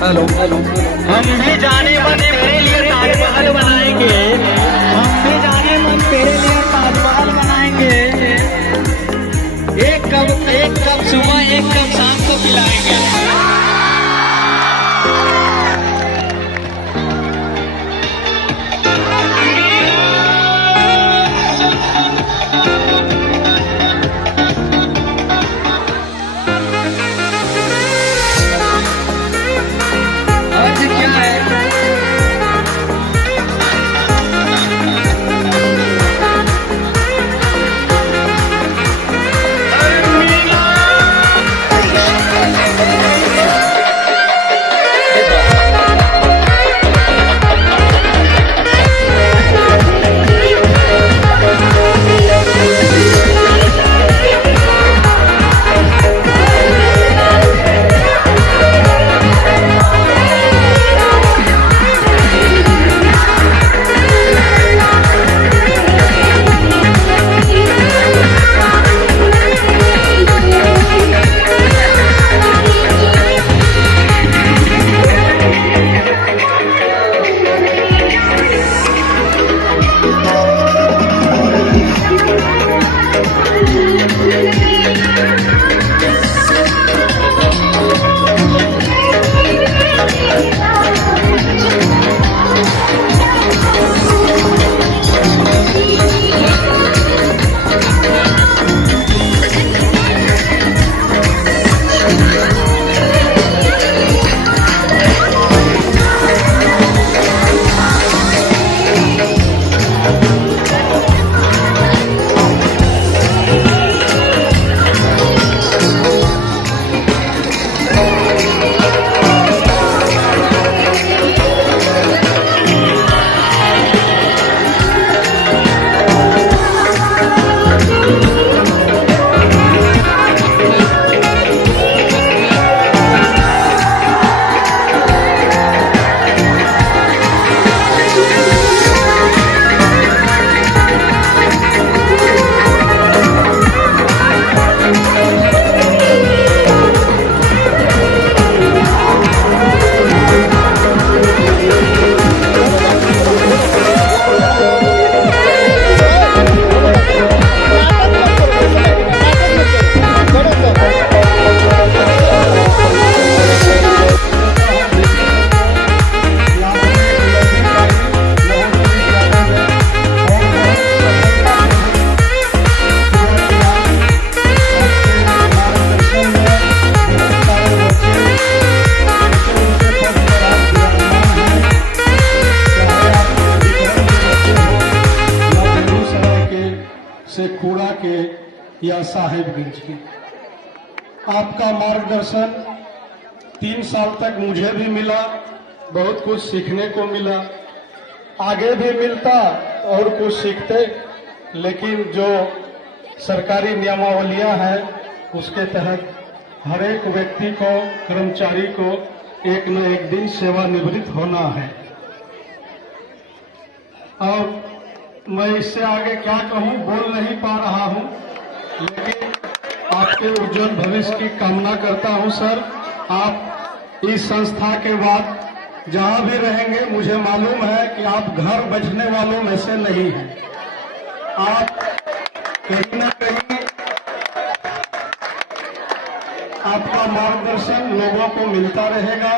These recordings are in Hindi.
Hello hello. हम भी जाने मन तेरे लिए ताजमहल बनाएंगे, हम भी जाने मन तेरे लिए ताजमहल बनाएंगे। एक कप सुबह एक कप शाम को पिलाएंगे। अर्ज क्या है? शेखपुरा के या साहिबगंज के आपका मार्गदर्शन 3 साल तक मुझे भी मिला, बहुत कुछ सीखने को मिला, आगे भी मिलता और कुछ सीखते, लेकिन जो सरकारी नियमावलियां हैं उसके तहत हर एक व्यक्ति को, कर्मचारी को एक न एक दिन सेवानिवृत्त होना है। और मैं इससे आगे क्या कहूं, बोल नहीं पा रहा हूं, लेकिन आपके उज्जवल भविष्य की कामना करता हूं सर। आप इस संस्था के बाद जहां भी रहेंगे, मुझे मालूम है कि आप घर बचने वालों में से नहीं हैं। आप कहीं ना कहीं आपका मार्गदर्शन लोगों को मिलता रहेगा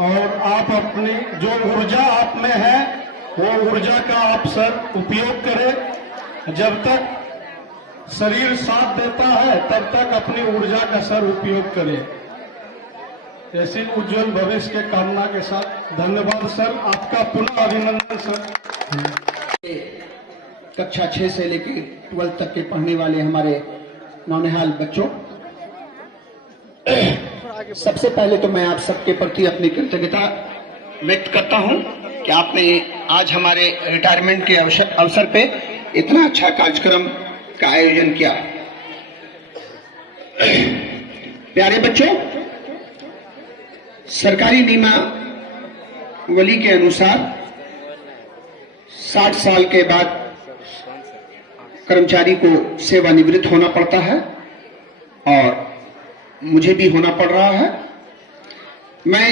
और आप अपनी जो ऊर्जा आप में है वो ऊर्जा का आप सर उपयोग करें। जब तक शरीर साथ देता है तब तक अपनी ऊर्जा का सर उपयोग करें। ऐसी उज्जवल भविष्य के कामना के साथ धन्यवाद सर, आपका पुनः अभिनंदन सर। कक्षा 6 से लेकर 12 तक के पढ़ने वाले हमारे नौनिहाल बच्चों, सबसे पहले तो मैं आप सबके प्रति अपनी कृतज्ञता व्यक्त करता हूं कि आपने आज हमारे रिटायरमेंट के अवसर पे इतना अच्छा कार्यक्रम का आयोजन किया। प्यारे बच्चों, सरकारी नियमावली के अनुसार 60 साल के बाद कर्मचारी को सेवानिवृत्त होना पड़ता है और मुझे भी होना पड़ रहा है। मैं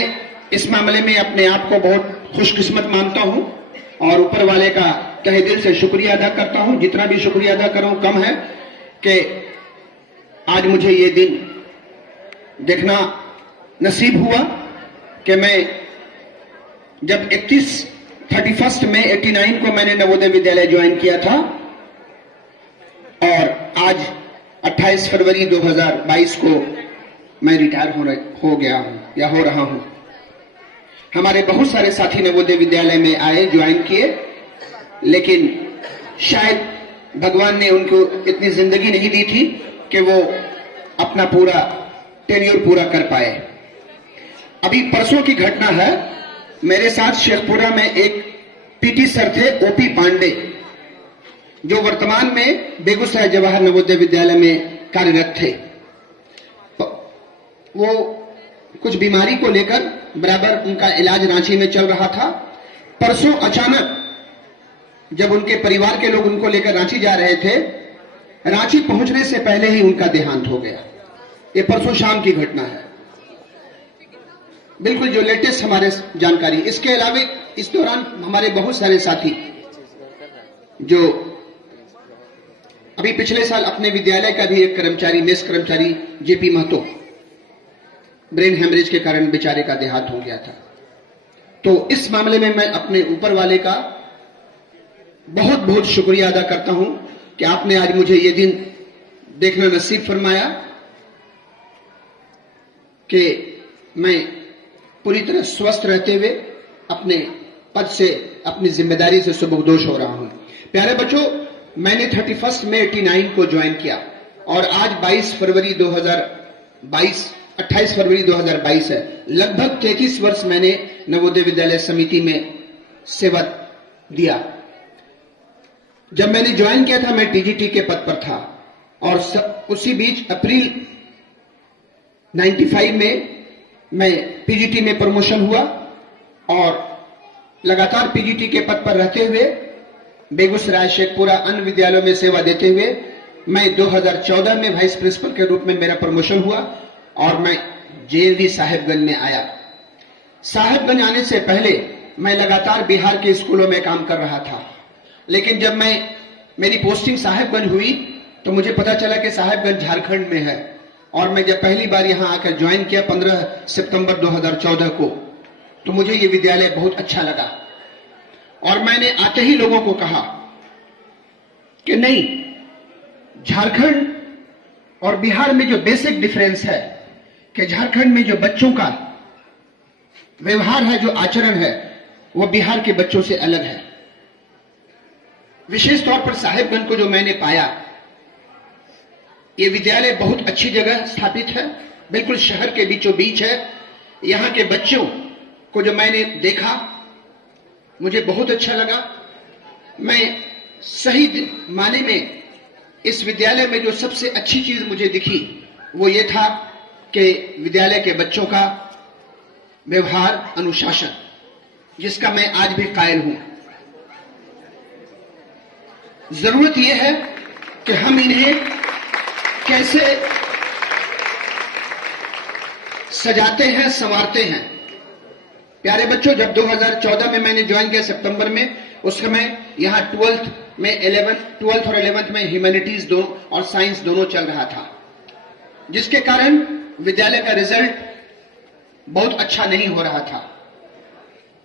इस मामले में अपने आप को बहुत खुशकिस्मत मानता हूं और ऊपर वाले का तहे दिल से शुक्रिया अदा करता हूं। जितना भी शुक्रिया अदा करूं कम है कि आज मुझे ये दिन देखना नसीब हुआ कि मैं जब 31 मई 89 को मैंने नवोदय विद्यालय ज्वाइन किया था और आज 28 फरवरी 2022 को मैं रिटायर हो गया हूं या हो रहा हूं। हमारे बहुत सारे साथी नवोदय विद्यालय में आए, ज्वाइन किए, लेकिन शायद भगवान ने उनको इतनी जिंदगी नहीं दी थी कि वो अपना पूरा टेन्योर पूरा कर पाए। अभी परसों की घटना है, मेरे साथ शेखपुरा में एक पीटी सर थे, ओपी पांडे, जो वर्तमान में बेगूसराय जवाहर नवोदय विद्यालय में कार्यरत थे। वो कुछ बीमारी को लेकर बराबर उनका इलाज रांची में चल रहा था। परसों अचानक जब उनके परिवार के लोग उनको लेकर रांची जा रहे थे, रांची पहुंचने से पहले ही उनका देहांत हो गया। ये परसों शाम की घटना है, बिल्कुल जो लेटेस्ट हमारे जानकारी। इसके अलावा इस दौरान हमारे बहुत सारे साथी जो अभी पिछले साल अपने विद्यालय का भी एक कर्मचारी, मेस कर्मचारी जेपी महतो, ब्रेन हेमरेज के कारण बेचारे का देहांत हो गया था। तो इस मामले में मैं अपने ऊपर वाले का बहुत बहुत शुक्रिया अदा करता हूं कि आपने आज मुझे ये दिन देखना नसीब फरमाया कि मैं पूरी तरह स्वस्थ रहते हुए अपने पद से, अपनी जिम्मेदारी से सुबुकदोश हो रहा हूं। प्यारे बच्चों, मैंने 31 मई 89 को ज्वाइन किया और आज 28 फरवरी 2022 है। लगभग 33 वर्ष मैंने नवोदय विद्यालय समिति में सेवा दिया। जब मैंने ज्वाइन किया था मैं टीजीटी के पद पर था और उसी बीच अप्रैल 95 में मैं पीजीटी में प्रमोशन हुआ और लगातार पीजीटी के पद पर रहते हुए बेगूसराय, शेखपुरा, अन्य विद्यालयों में सेवा देते हुए मैं 2014 में वाइस प्रिंसिपल के रूप में मेरा प्रमोशन हुआ और मैं जेएलवी साहेबगंज में आया। साहेबगंज आने से पहले मैं लगातार बिहार के स्कूलों में काम कर रहा था, लेकिन जब मेरी पोस्टिंग साहेबगंज हुई तो मुझे पता चला कि साहेबगंज झारखंड में है और मैं जब पहली बार यहां आकर ज्वाइन किया 15 सितंबर 2014 को, तो मुझे ये विद्यालय बहुत अच्छा लगा और मैंने आते ही लोगों को कहा कि नहीं, झारखंड और बिहार में जो बेसिक डिफरेंस है कि झारखंड में जो बच्चों का व्यवहार है, जो आचरण है, वो बिहार के बच्चों से अलग है। विशेष तौर पर साहेबगंज को जो मैंने पाया, ये विद्यालय बहुत अच्छी जगह स्थापित है, बिल्कुल शहर के बीचों बीच है। यहां के बच्चों को जो मैंने देखा मुझे बहुत अच्छा लगा। मैं सही माने में इस विद्यालय में जो सबसे अच्छी चीज मुझे दिखी वो ये था कि विद्यालय के बच्चों का व्यवहार, अनुशासन, जिसका मैं आज भी कायल हूं। जरूरत यह है कि हम इन्हें कैसे सजाते हैं, संवारते हैं। प्यारे बच्चों, जब 2014 में मैंने ज्वाइन किया सितंबर में, उस समय यहां 12th और 11th में ह्यूमैनिटीज दोनों और साइंस दोनों चल रहा था, जिसके कारण विद्यालय का रिजल्ट बहुत अच्छा नहीं हो रहा था।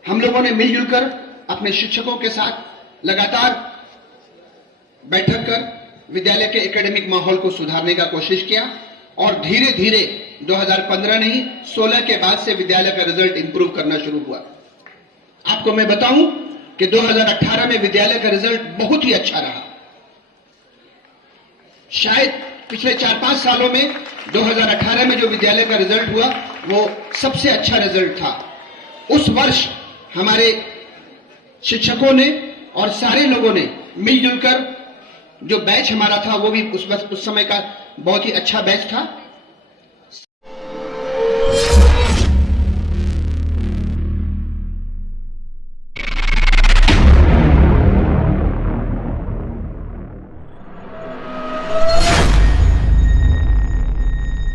हम लोगों ने मिलजुल कर अपने शिक्षकों के साथ लगातार बैठक कर विद्यालय के एकेडमिक माहौल को सुधारने का कोशिश किया और धीरे धीरे 2015 नहीं 16 के बाद से विद्यालय का रिजल्ट इंप्रूव करना शुरू हुआ। आपको मैं बताऊं कि 2018 में विद्यालय का रिजल्ट बहुत ही अच्छा रहा। शायद पिछले 4-5 सालों में 2018 में जो विद्यालय का रिजल्ट हुआ वो सबसे अच्छा रिजल्ट था। उस वर्ष हमारे शिक्षकों ने और सारे लोगों ने मिलजुल कर, जो बैच हमारा था वो भी उस समय का बहुत ही अच्छा बैच था,